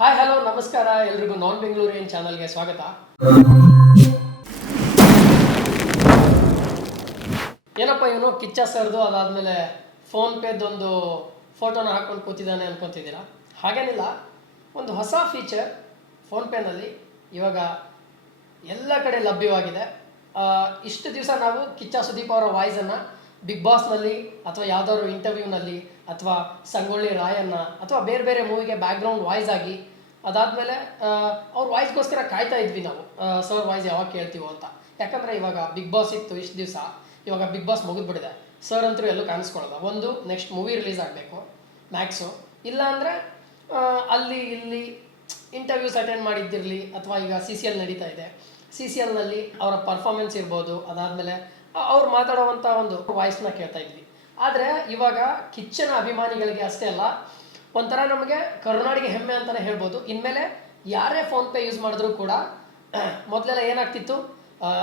Hi hello ನಮಸ್ಕಾರ. ಎಲ್ರಿಗೂ ನಾನ್ ಬೆಂಗಳೂರಿಯನ್ ಚಾನಲ್ಗೆ ಸ್ವಾಗತ. ಏನಪ್ಪ ಇವನು? ಕಿಚ್ಚ ಸರ್ದು ಅದಾದಮೇಲೆ ಫೋನ್ ಪೇದೊಂದು ಫೋಟೋನ ಹಾಕೊಂಡು ಕೂತಿದ್ದಾನೆ ಅನ್ಕೊತಿದ್ದೀರಾ? ಹಾಗೇನಿಲ್ಲ. ಒಂದು ಹೊಸ ಫೀಚರ್ ಫೋನ್ಪೇನಲ್ಲಿ ಇವಾಗ ಎಲ್ಲ ಕಡೆ ಲಭ್ಯವಾಗಿದೆ. ಇಷ್ಟು ದಿವಸ ನಾವು ಕಿಚ್ಚ ಸುದೀಪ್ ಅವರ ವಾಯ್ಸನ್ನು ಬಿಗ್ ಬಾಸ್ನಲ್ಲಿ ಅಥವಾ ಯಾವುದಾದ್ರು ಇಂಟರ್ವ್ಯೂನಲ್ಲಿ ಅಥವಾ ಸಂಗೊಳ್ಳಿ ರಾಯಣ್ಣ ಅಥವಾ ಬೇರೆ ಬೇರೆ ಮೂವಿಗೆ ಬ್ಯಾಕ್ಗ್ರೌಂಡ್ ವಾಯ್ಸ್ ಆಗಿ, ಅದಾದಮೇಲೆ ಅವ್ರ ವಾಯ್ಸ್ಗೋಸ್ಕರ ಕಾಯ್ತಾ ಇದ್ವಿ ನಾವು. ಸರ್ ವಾಯ್ಸ್ ಯಾವಾಗ ಕೇಳ್ತೀವೋ ಅಂತ. ಯಾಕಂದರೆ ಇವಾಗ ಬಿಗ್ ಬಾಸ್ ಇತ್ತು ಇಷ್ಟು ದಿವಸ. ಇವಾಗ ಬಿಗ್ ಬಾಸ್ ಮುಗಿದ್ಬಿಟ್ಟಿದೆ. ಸರ್ ಅಂತೂ ಎಲ್ಲೂ ಕಾಣಿಸ್ಕೊಳ್ಳಲ್ಲ ಒಂದು ನೆಕ್ಸ್ಟ್ ಮೂವಿ ರಿಲೀಸ್ ಆಗಬೇಕು ಮ್ಯಾಕ್ಸು ಇಲ್ಲ ಅಂದರೆ ಅಲ್ಲಿ, ಇಲ್ಲಿ ಇಂಟರ್ವ್ಯೂಸ್ ಅಟೆಂಡ್ ಮಾಡಿದ್ದಿರಲಿ ಅಥವಾ ಈಗ ಸಿ ಸಿ ಎಲ್ ನಡೀತಾ ಇದೆ. ಸಿ ಸಿ ಎಲ್ನಲ್ಲಿ ಅವರ ಪರ್ಫಾರ್ಮೆನ್ಸ್ ಇರ್ಬೋದು. ಅದಾದಮೇಲೆ ಅವ್ರು ಮಾತಾಡುವಂಥ ಒಂದು ವಾಯ್ಸ್ನ ಕೇಳ್ತಾ ಇದ್ವಿ. ಆದರೆ ಇವಾಗ ಕಿಚ್ಚನ ಅಭಿಮಾನಿಗಳಿಗೆ ಅಷ್ಟೇ ಅಲ್ಲ, ಒಂಥರ ನಮಗೆ ಕರುನಾಡಿಗೆ ಹೆಮ್ಮೆ ಅಂತಲೇ ಹೇಳ್ಬೋದು. ಇನ್ಮೇಲೆ ಯಾರೇ ಫೋನ್ಪೇ ಯೂಸ್ ಮಾಡಿದ್ರು ಕೂಡ ಮೊದಲೆಲ್ಲ ಏನಾಗ್ತಿತ್ತು?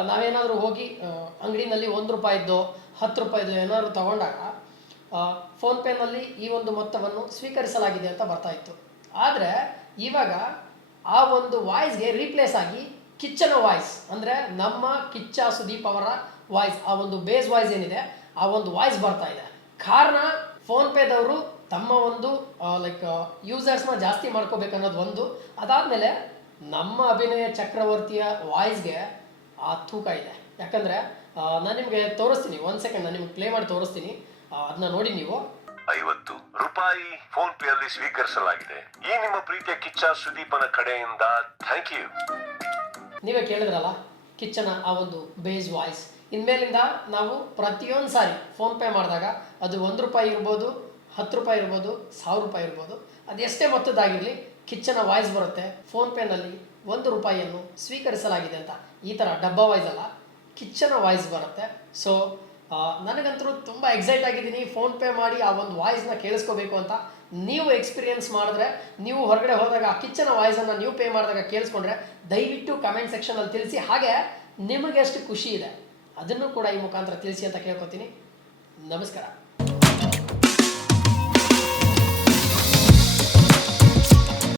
ನಾವೇನಾದರೂ ಹೋಗಿ ಅಂಗಡಿನಲ್ಲಿ ಒಂದು ರೂಪಾಯಿದ್ದು ಹತ್ತು ರೂಪಾಯಿದ್ದು ಏನಾದರೂ ತಗೊಂಡಾಗ ಫೋನ್ಪೇನಲ್ಲಿ ಈ ಒಂದು ಮೊತ್ತವನ್ನು ಸ್ವೀಕರಿಸಲಾಗಿದೆ ಅಂತ ಬರ್ತಾ ಇತ್ತು. ಆದರೆ ಇವಾಗ ಆ ಒಂದು ವಾಯ್ಸ್ಗೆ ರೀಪ್ಲೇಸ್ ಆಗಿ ಕಿಚ್ಚನ ವಾಯ್ಸ್ ಅಂದರೆ ನಮ್ಮ ಕಿಚ್ಚ ಸುದೀಪ್ ಅವರ ವಾಯ್ಸ್ ಆ ಒಂದು ಬೇಸ್ ವಾಯ್ಸ್ ಏನಿದೆ, ಆ ಒಂದು ವಾಯ್ಸ್ ಬರ್ತಾ ಇದೆ. ಕಾರಣ ಫೋನ್ಪೇದವರು ತಮ್ಮ ಒಂದು ಲೈಕ್ ಯೂಸರ್ಸ್ನ ಜಾಸ್ತಿ ಮಾಡ್ಕೋಬೇಕನ್ನೋದು ಒಂದು. ಅದಾದಮೇಲೆ ನಮ್ಮ ಅಭಿನಯ ಚಕ್ರವರ್ತಿಯ ವಾಯ್ಸ್ಗೆ ಆ ತೂಕ ಇದೆ. ಯಾಕಂದ್ರೆ ನಾನು ನಿಮಗೆ ತೋರಿಸ್ತೀನಿ. ಒಂದು ಸೆಕೆಂಡ್ ನಾನು ನಿಮ್ಗೆ ಪ್ಲೇ ಮಾಡಿ ತೋರಿಸ್ತೀನಿ. ಅದನ್ನ ನೋಡಿ ನೀವು. ಐವತ್ತು ರೂಪಾಯಿ ಫೋನ್ ಪೇ ಅಲ್ಲಿ ಸ್ವೀಕರಿಸಲಾಗಿದೆ. ಈ ನಿಮ್ಮ ಪ್ರೀತಿಯ ಕಿಚ್ಚ ಸುದೀಪನ ಕಡೆಯಿಂದ ಥ್ಯಾಂಕ್ ಯು ನೀವೇ ಕೇಳಿದ್ರಲ್ಲ ಕಿಚ್ಚನ ಆ ಒಂದು ಬೇಸ್ ವಾಯ್ಸ್ ಇನ್ಮೇಲಿಂದ ನಾವು ಪ್ರತಿಯೊಂದು ಸಾರಿ ಫೋನ್ಪೇ ಮಾಡಿದಾಗ ಅದು ಒಂದು ರೂಪಾಯಿ ಇರ್ಬೋದು, ಹತ್ತು ರೂಪಾಯಿ ಇರ್ಬೋದು, ಸಾವಿರ ರೂಪಾಯಿ ಇರ್ಬೋದು, ಅದು ಎಷ್ಟೇ ಮೊತ್ತದಾಗಿರಲಿ ಕಿಚ್ಚನ ವಾಯ್ಸ್ ಬರುತ್ತೆ. ಫೋನ್ಪೇನಲ್ಲಿ ಒಂದು ರೂಪಾಯಿಯನ್ನು ಸ್ವೀಕರಿಸಲಾಗಿದೆ ಅಂತ. ಈ ಥರ ಡಬ್ಬ ವಾಯ್ಸ್ ಅಲ್ಲ, ಕಿಚ್ಚನ ವಾಯ್ಸ್ ಬರುತ್ತೆ. ಸೊ ನನಗಂತೂ ತುಂಬ ಎಕ್ಸೈಟ್ ಆಗಿದ್ದೀನಿ ಫೋನ್ಪೇ ಮಾಡಿ ಆ ಒಂದು ವಾಯ್ಸ್ನ ಕೇಳಿಸ್ಕೋಬೇಕು ಅಂತ. ನೀವು ಎಕ್ಸ್ಪೀರಿಯನ್ಸ್ ಮಾಡಿದ್ರೆ, ನೀವು ಹೊರಗಡೆ ಹೋದಾಗ ಆ ಕಿಚ್ಚನ ವಾಯ್ಸನ್ನು ನೀವು ಪೇ ಮಾಡಿದಾಗ ಕೇಳಿಸ್ಕೊಂಡ್ರೆ ದಯವಿಟ್ಟು ಕಮೆಂಟ್ ಸೆಕ್ಷನಲ್ಲಿ ತಿಳಿಸಿ. ಹಾಗೆ ನಿಮಗೆ ಎಷ್ಟು ಖುಷಿ ಇದೆ. ಅದನ್ನು ಕೂಡ ಈ ಮುಖಾಂತರ ತಿಳಿಸಿ ಅಂತ ಕೇಳ್ಕೊತೀನಿ. ನಮಸ್ಕಾರ.